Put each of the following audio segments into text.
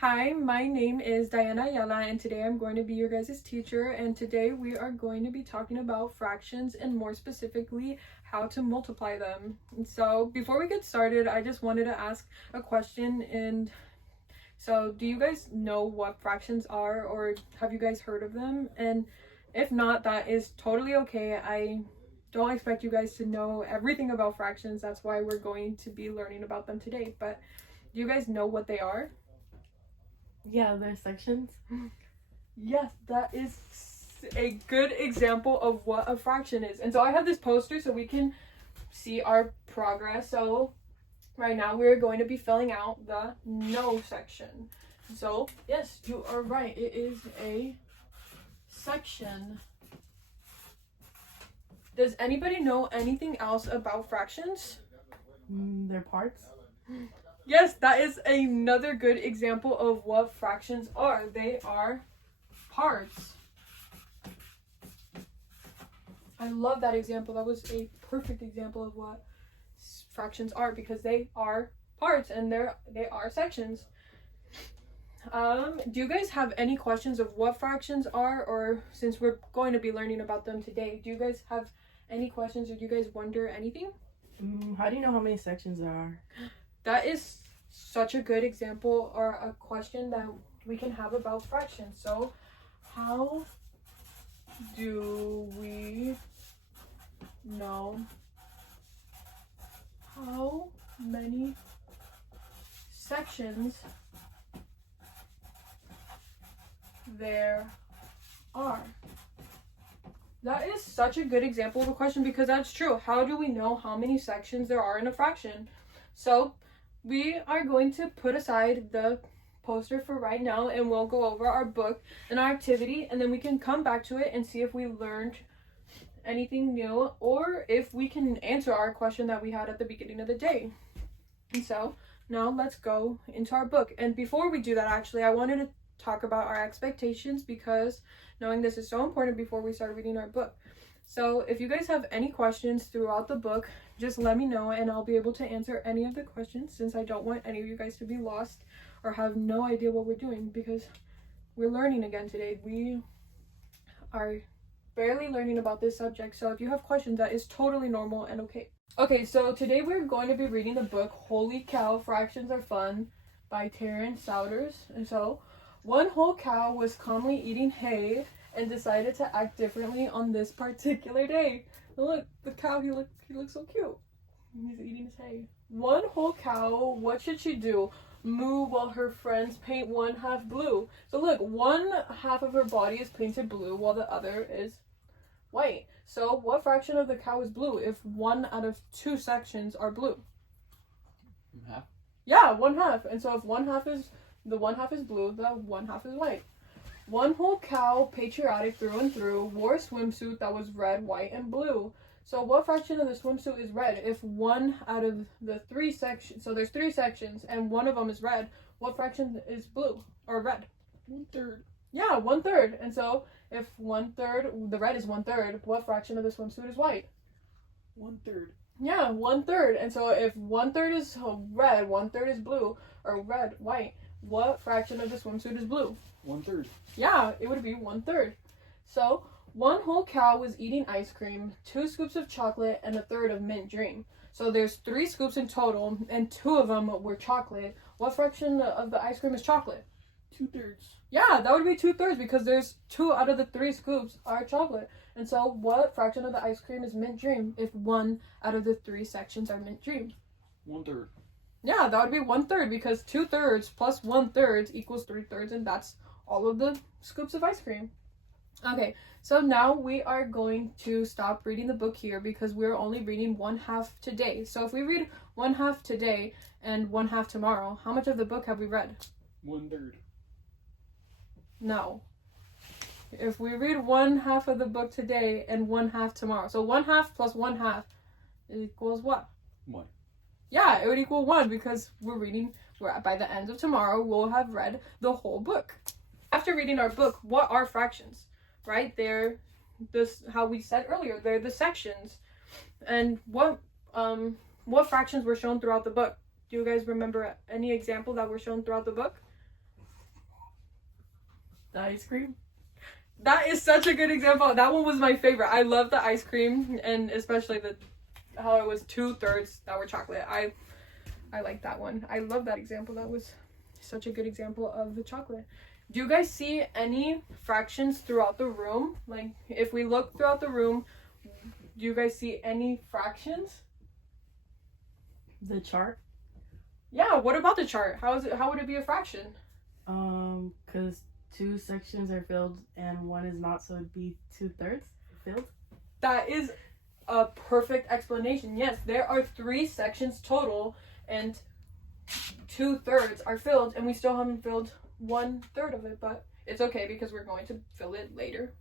Hi, my name is Diana Ayala, and today I'm going to be your guys' teacher. And today we are going to be talking about fractions and more specifically how to multiply them. And so before we get started, I just wanted to ask a question. And so, do you guys know what fractions are, or have you guys heard of them? And if not, that is totally okay. I don't expect you guys to know everything about fractions. That's why we're going to be learning about them today. But do you guys know what they are? Yeah, there's sections. Yes, that is a good example of what a fraction is. And so I have this poster so we can see our progress. So right now we're going to be filling out the no section. So yes, you are right. It is a section. Does anybody know anything else about fractions? They're parts. Yes, that is another good example of what fractions are. They are parts. I love that example. That was a perfect example of what fractions are because they are parts and they are sections. Do you guys have any questions of what fractions are, or since we're going to be learning about them today, do you guys have any questions or do you guys wonder anything? How do you know how many sections there are? That is such a good example or a question that we can have about fractions. So, how do we know how many sections there are? That is such a good example of a question because that's true. How do we know how many sections there are in a fraction? So we are going to put aside the poster for right now and we'll go over our book and our activity, and then we can come back to it and see if we learned anything new or if we can answer our question that we had at the beginning of the day. And so now let's go into our book. And before we do that, actually, I wanted to talk about our expectations because knowing this is so important before we start reading our book. So if you guys have any questions throughout the book, just let me know and I'll be able to answer any of the questions, since I don't want any of you guys to be lost or have no idea what we're doing because we're learning again today. We are barely learning about this subject, so if you have questions, that is totally normal and okay. Okay, so today we're going to be reading the book Holy Cow, Fractions Are Fun by Terence Souders. And so, one whole cow was calmly eating hay and decided to act differently on this particular day. Look, the cow, he looks so cute. He's eating his hay. One whole cow, what should she do? Moo while her friends paint one half blue. So look, one half of her body is painted blue while the other is white. So what fraction of the cow is blue if one out of two sections are blue? Half? Yeah, one half. And so if one half is blue, the one half is white. One whole cow, patriotic through and through, wore a swimsuit that was red, white, and blue. So what fraction of the swimsuit is red if one out of the three sections, so there's three sections and one of them is red, what fraction is blue or red? 1/3. Yeah, 1/3. And so if 1/3, the red is 1/3, what fraction of the swimsuit is white? 1/3. Yeah, 1/3. And so if 1/3 is red, 1/3 is blue, or red, white, what fraction of the swimsuit is blue? 1/3. Yeah, it would be 1/3. So one whole cow was eating ice cream, 2 scoops of chocolate, and a third of mint dream. So there's 3 scoops in total, and 2 of them were chocolate. What fraction of the ice cream is chocolate? 2/3. Yeah, that would be 2/3 because there's 2 out of the 3 scoops are chocolate. And so what fraction of the ice cream is mint dream if 1 out of the 3 sections are mint dream? 1/3. Yeah, that would be 1/3 because 2/3 plus 1/3 equals 3/3, and that's all of the scoops of ice cream. Okay, so now we are going to stop reading the book here because we're only reading 1/2 today. So if we read 1/2 today and 1/2 tomorrow, how much of the book have we read? 1/3. No. If we read 1/2 of the book today and 1/2 tomorrow, so 1/2 plus 1/2 equals what? 1. Yeah, it would equal 1 because by the end of tomorrow, we'll have read the whole book. After reading our book, what are fractions? Right? They're how we said earlier, they're the sections. And what fractions were shown throughout the book? Do you guys remember any example that were shown throughout the book? The ice cream? That is such a good example. That one was my favorite. I love the ice cream, and especially how it was 2/3 that were chocolate. I like that one. I love that example. That was such a good example of the chocolate. Do you guys see any fractions throughout the room? Like, if we look throughout the room, do you guys see any fractions? The chart? Yeah, what about the chart? How would it be a fraction? Because 2 sections are filled and 1 is not, so it'd be 2/3 filled. That is a perfect explanation. Yes, there are 3 sections total, and 2/3 are filled, and we still haven't filled 1/3 of it, but it's okay because we're going to fill it later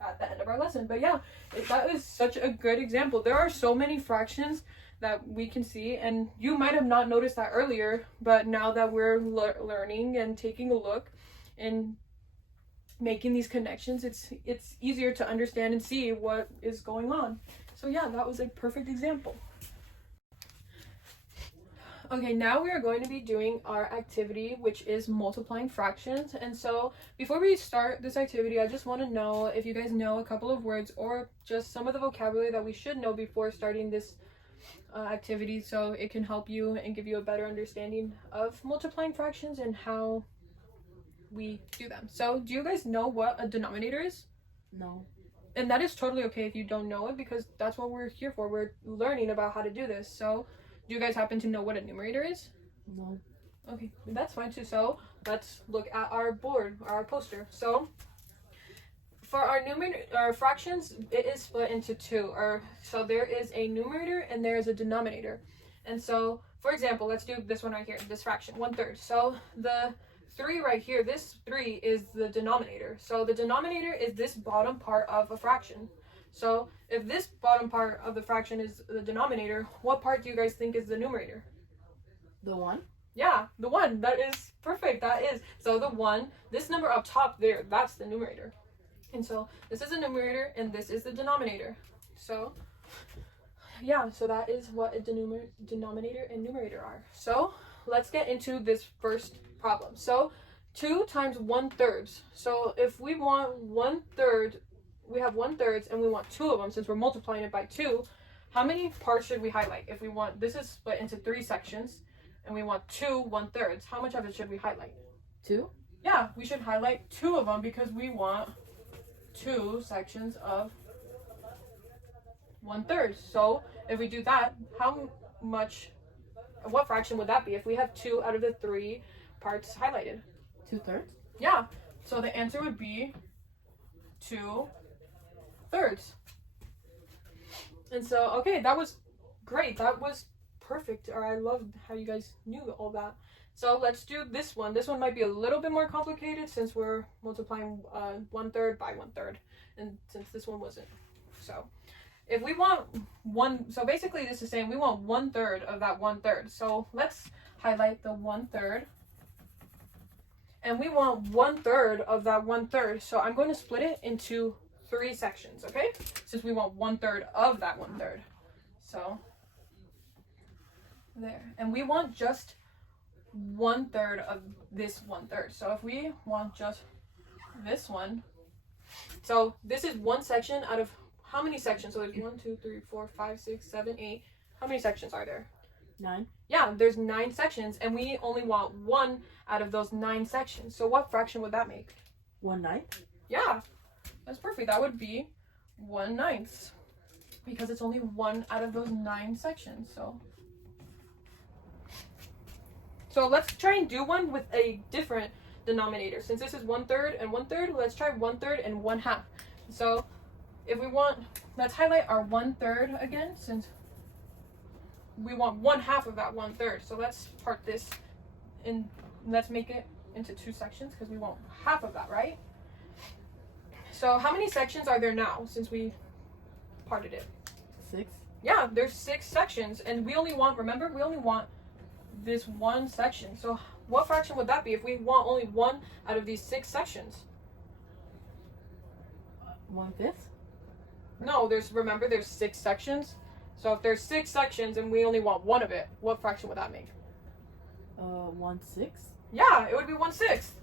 at the end of our lesson. But yeah, that is such a good example. There are so many fractions that we can see, and you might have not noticed that earlier, but now that we're learning and taking a look and making these connections, it's easier to understand and see what is going on. So yeah, that was a perfect example. Okay, now we are going to be doing our activity, which is multiplying fractions. And so before we start this activity, I just want to know if you guys know a couple of words or just some of the vocabulary that we should know before starting this activity, so it can help you and give you a better understanding of multiplying fractions and how we do them. So do you guys know what a denominator is? No. And that is totally okay if you don't know it, because that's what we're here for. We're learning about how to do this. So do you guys happen to know what a numerator is? No. Okay, that's fine too. So let's look at our board, our poster. So for our fractions, it is split into 2. So there is a numerator and there is a denominator. And so, for example, let's do this one right here, this fraction, 1/3. So the 3 right here, this 3 is the denominator. So the denominator is this bottom part of a fraction. So if this bottom part of the fraction is the denominator, what part do you guys think is the numerator? The 1? Yeah, the 1. That is perfect. That is. So the 1, this number up top there, that's the numerator. And so this is the numerator and this is the denominator. So yeah, so that is what a denominator and numerator are. So let's get into this first problem. So 2 times 1/3. So if we want 1/3, we have 1/3 and we want 2 of them, since we're multiplying it by 2, how many parts should we highlight? If we want, this is split into 3 sections and we want 2 1/3, how much of it should we highlight? 2? Yeah, we should highlight 2 of them because we want 2 sections of 1/3. So if we do that, what fraction would that be if we have 2 out of the 3 parts highlighted? 2/3? Yeah, so the answer would be 2/3. And so, okay, that was great. That was perfect. Or I love how you guys knew all that. So let's do this one. This one might be a little bit more complicated since we're multiplying 1/3 by 1/3, and since this one wasn't. So if we want so basically this is saying we want 1/3 of that 1/3. So let's highlight the 1/3. And we want 1/3 of that 1/3. So I'm going to split it into 3 sections, okay? Since we want 1/3 of that 1/3. So there. And we want just 1/3 of this 1/3. So if we want just this one, so this is one section out of how many sections? So there's 1, 2, 3, 4, 5, 6, 7, 8. How many sections are there? 9. Yeah, there's 9 sections, and we only want 1 out of those 9 sections. So what fraction would that make? 1/9? Yeah, that's perfect. That would be 1/9, because it's only 1 out of those 9 sections. So let's try and do one with a different denominator. Since this is 1/3 and 1/3, let's try 1/3 and 1/2. So if we want, let's highlight our 1/3 again, since we want 1/2 of that 1/3. So let's part this and let's make it into 2 sections because we want half of that, right? So how many sections are there now since we parted it? 6. Yeah, there's 6 sections, and we only want, remember, we only want this one section. So what fraction would that be if we want only 1 out of these 6 sections? 1/5? No, remember there's 6 sections. So if there's 6 sections and we only want 1 of it, what fraction would that make? 1/6? Yeah, it would be 1/6.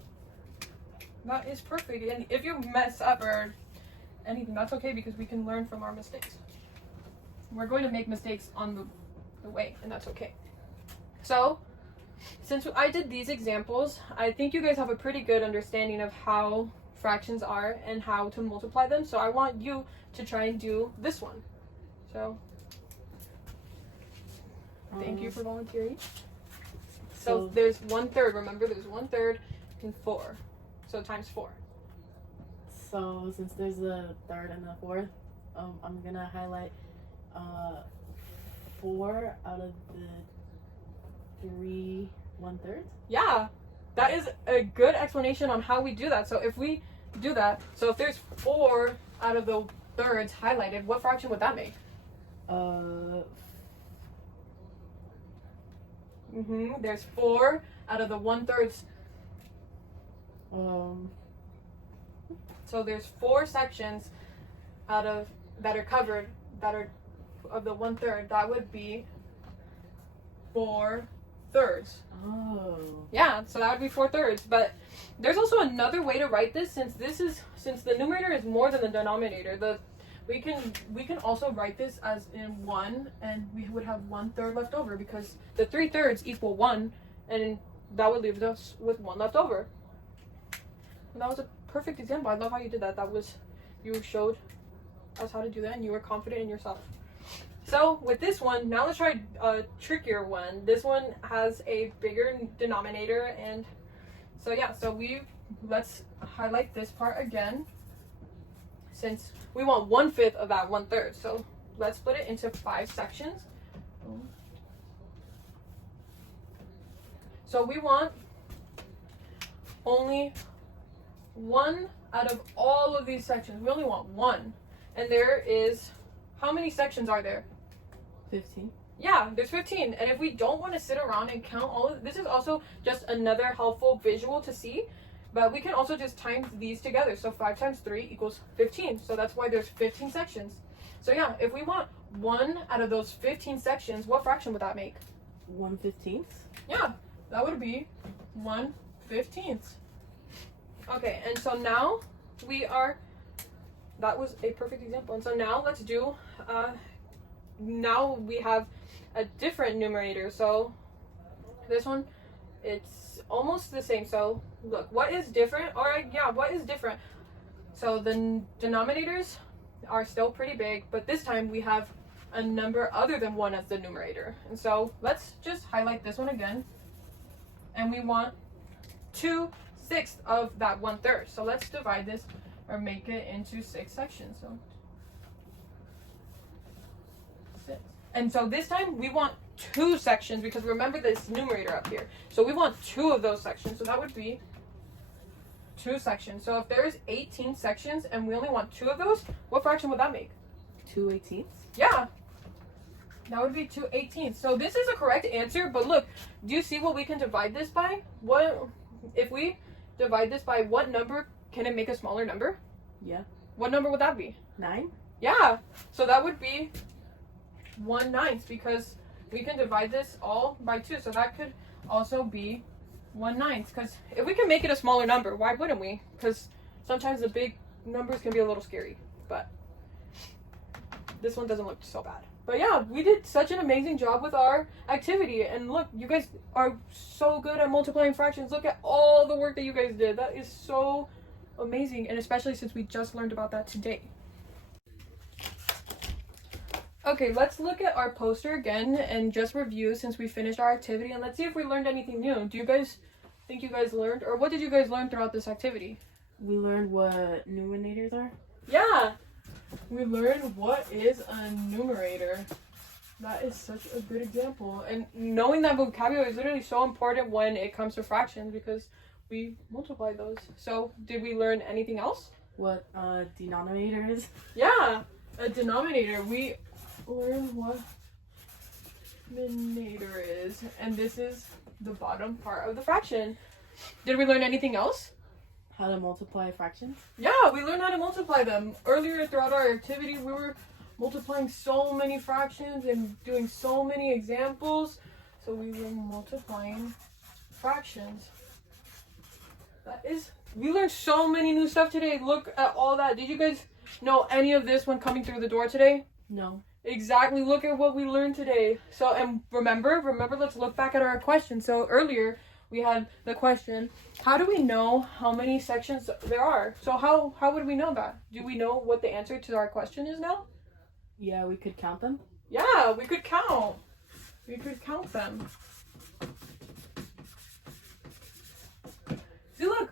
That is perfect. And if you mess up or anything, that's okay because we can learn from our mistakes. We're going to make mistakes on the way, and that's okay. So, since I did these examples, I think you guys have a pretty good understanding of how fractions are and how to multiply them. So I want you to try and do this one. So, thank you for volunteering. So there's 1/3. Remember, there's 1/3 and 4. So times 4. So since there's a third and a fourth, I'm gonna highlight 4 out of the 3 1/3. Yeah, that is a good explanation on how we do that. So if we do that, so if there's 4 out of the thirds highlighted, what fraction would that make? There's 4 out of the 1/3. So there's 4 sections out of that are covered that are of the 1/3. That would be 4/3. Oh. Yeah, so that would be 4/3. But there's also another way to write this since the numerator is more than the denominator. We can also write this as in 1, and we would have 1/3 left over because the 3/3 equal 1, and that would leave us with 1 left over. And that was a perfect example. I love how you did that. You showed us how to do that, and you were confident in yourself. So with this one, now let's try a trickier one. This one has a bigger denominator, and so yeah, let's highlight this part again, since we want 1/5 of that 1/3. So let's split it into 5 sections. So we want only 1 out of all of these sections. We only want 1. And there is, how many sections are there? 15. Yeah, there's 15. And if we don't want to sit around and count all of this, is also just another helpful visual to see. But we can also just times these together. So 5 times 3 equals 15. So that's why there's 15 sections. So yeah, if we want 1 out of those 15 sections, what fraction would that make? 1/15. Yeah, that would be 1/15. Okay, and so now that was a perfect example. And so now let's do, now we have a different numerator. So this one, it's almost the same. So look, what is different? What is different? So the denominators are still pretty big, but this time we have a number other than 1 as the numerator. And so let's just highlight this one again. And we want 2/6 of that 1/3. So let's divide this or make it into 6 sections. So 6. And so this time we want 2 sections because remember this numerator up here. So we want 2 of those sections. So that would be 2 sections. So if there's 18 sections and we only want 2 of those, what fraction would that make? 2/18. Yeah. That would be 2/18. So this is a correct answer, but look, do you see what we can divide this by? If we divide this by what number, can it make a smaller number? Yeah. What number would that be? 9. Yeah. So that would be 1/9 because we can divide this all by 2. So that could also be 1/9 because if we can make it a smaller number, why wouldn't we? Because sometimes the big numbers can be a little scary, but this one doesn't look so bad. But yeah, we did such an amazing job with our activity. And look, you guys are so good at multiplying fractions. Look at all the work that you guys did. That is so amazing. And especially since we just learned about that today. Okay, let's look at our poster again and just review since we finished our activity. And let's see if we learned anything new. Do you guys think you guys learned? Or what did you guys learn throughout this activity? We learned what numerators are. Yeah! We learned what is a numerator. That is such a good example. And knowing that vocabulary is literally so important when it comes to fractions because we multiply those. So, did we learn anything else? What denominator is? Yeah, a denominator. We learned what denominator is. And this is the bottom part of the fraction. Did we learn anything else? How to multiply fractions? Yeah, we learned how to multiply them. Earlier throughout our activity, we were multiplying so many fractions and doing so many examples. So we were multiplying fractions. That is We learned so many new stuff today. Look at all that. Did you guys know any of this when coming through the door today? No. Exactly. Look at what we learned today. So, and remember, let's look back at our question. So earlier we had the question, how do we know how many sections there are? So how would we know that? Do we know what the answer to our question is now? Yeah, we could count them. Yeah, we could count. We could count them. See, look,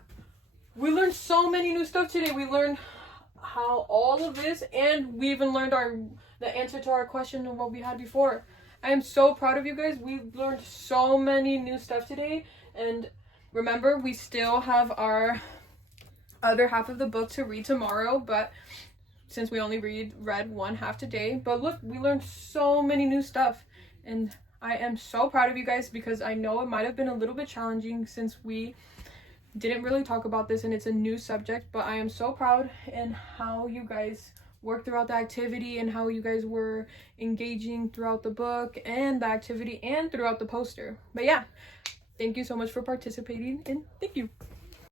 we learned so many new stuff today. We learned how all of this, and we even learned the answer to our question and what we had before. I am so proud of you guys. We learned so many new stuff today, and remember, we still have our other half of the book to read tomorrow, but since we only read one half today. But look, we learned so many new stuff, and I am so proud of you guys because I know it might have been a little bit challenging since we didn't really talk about this and it's a new subject, but I am so proud in how you guys worked throughout the activity and how you guys were engaging throughout the book and the activity and throughout the poster. But yeah, thank you so much for participating, and thank you.